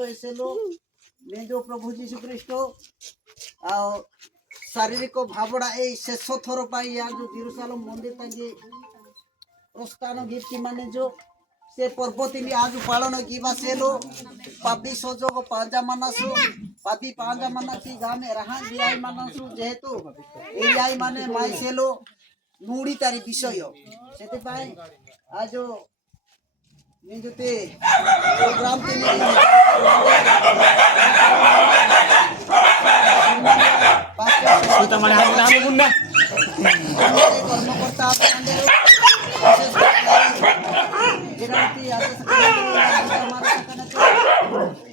जो ऐसे लो मैं जो प्रभु जीशु ख्रीस्ट आ शारीरिक भावड़ा ए शेष थर पाई या जो जेरूशलेम मंदिर ताकि प्रस्थान गीत माने जो से पर्व तीन आज पालन किबा से लो पापी सजोग पांजा मानसु पापी पांजा माना की गाँव में रहा दियाई मानसु जेहेतु ए आई माने माई से लो नूड़ी तारी विषय सेते पाए आज मैं जो ते प्रोग्राम के लिए सुता माने हाथ नाम बुंदा कर्मकर्ता जिराती आज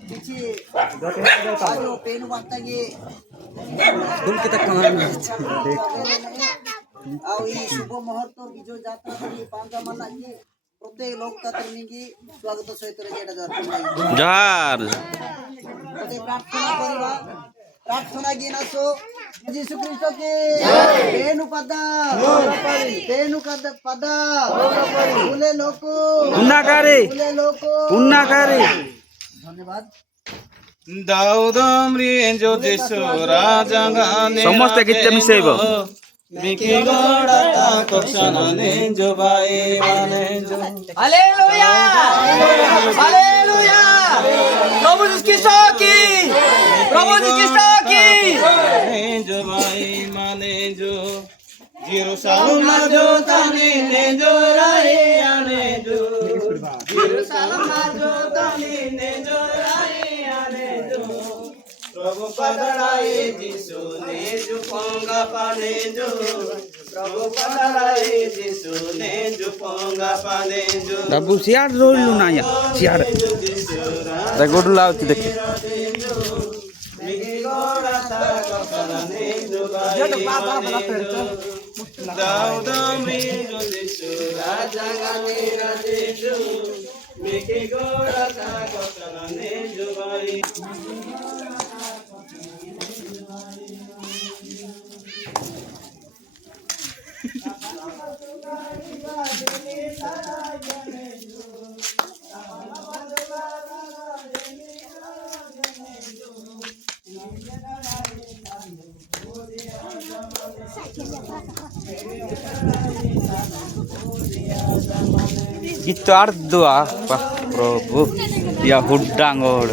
पीछे आज पेन वार्ता के तुम कितना कमाल आउ ई शुभ मुहूर्त विजय यात्रा की पांजा माना की प्रत्येक लोक तत्मी की स्वागत सहित जेटा जोहार प्रत्येक प्रार्थना करिवा प्रार्थना गिनासो यीशु ख्रीष्ट के तेनु पद भूले लोको पुण्यकारी धन्यवाद दाऊद जो जिसु राजा गाने समस्त गीत मिसेइबो मिकी गोड़ा कोक्षणने जो भाई माने जो हालेलुया हालेलुया प्रभु यीशु ख्रीष्ट की जो भाई माने जो जेरूशलेम जो ताने ने जो राहे आने जो जेरूशलेम जो ताने ने जो राहे आने जो प्रभु पधराए जिसु ने जो पंगा पाने जो प्रभु पधराए जिसु ने जो पंगा पाने जो बाबू सियार रोलु ना या सियार रेकॉर्ड लावती देखे दाऊद जो जिसु राजा गाने राजे जो मिकी गोड़ा था कोकने जो भाई itu ardu apa Prabu ya hudangor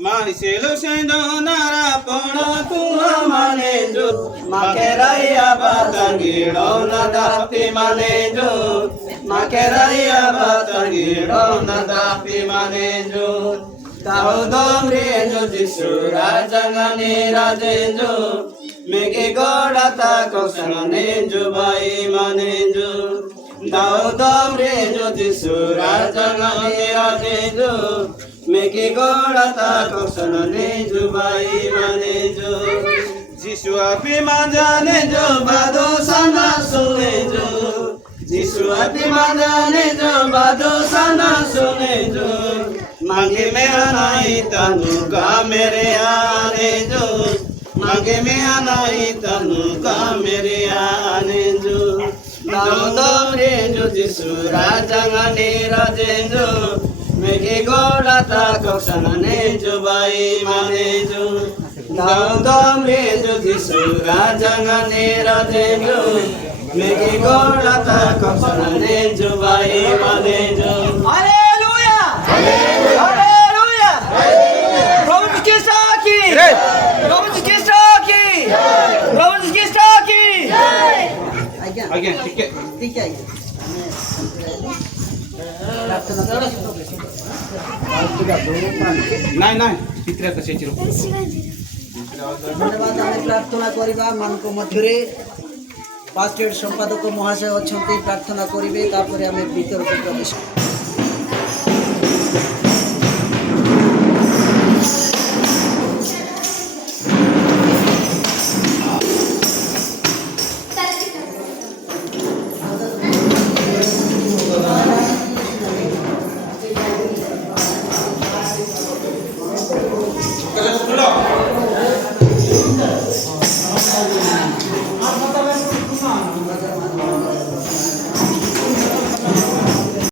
Maiselo sendo nara pona tuha mane jo makeraya batangiro na dapti mane jo makeraya batangiro na dapti mane jo Daudom re jo jisu raja gane raje jo meke goda ta koksane jo bai mane jo Daudom re jo jisu raja gane raje jo Meki goda ta koksane jo bai mane jo Jisu api manjane jo bado sana sune jo Jisu api manjane jo bado sana sune jo Mange mera nahi tanu ka mere aane jo Mange mera nahi tanu ka mere aane jo Daudam renju jisura jangane rajenju Megi goda ta koksana nenju bai manenju Daudam renju jisura jangane rajenju Megi goda ta koksana nenju bai manenju Hallelujah! Hallelujah! प्रभु की साकी! प्रभु की साकी! प्रभु की साकी! ଆଜ୍ଞା ଆଜ୍ଞା ଟିକେ ଟିକେ ଆଜ୍ଞା ପ୍ରାର୍ଥନା ନାଇଁ ନାଇଁ ଭିତରେ ତ ସେଇଥିରୁ ଧନ୍ୟବାଦ ଆମେ ପ୍ରାର୍ଥନା କରିବା ମାନଙ୍କ ମଧ୍ୟରେ ପାଷ୍ଟର ସମ୍ପାଦକ ମହାଶୟ ଅଛନ୍ତି ପ୍ରାର୍ଥନା କରିବେ ତାପରେ ଆମେ ଭିତରକୁ ପ୍ରବେଶ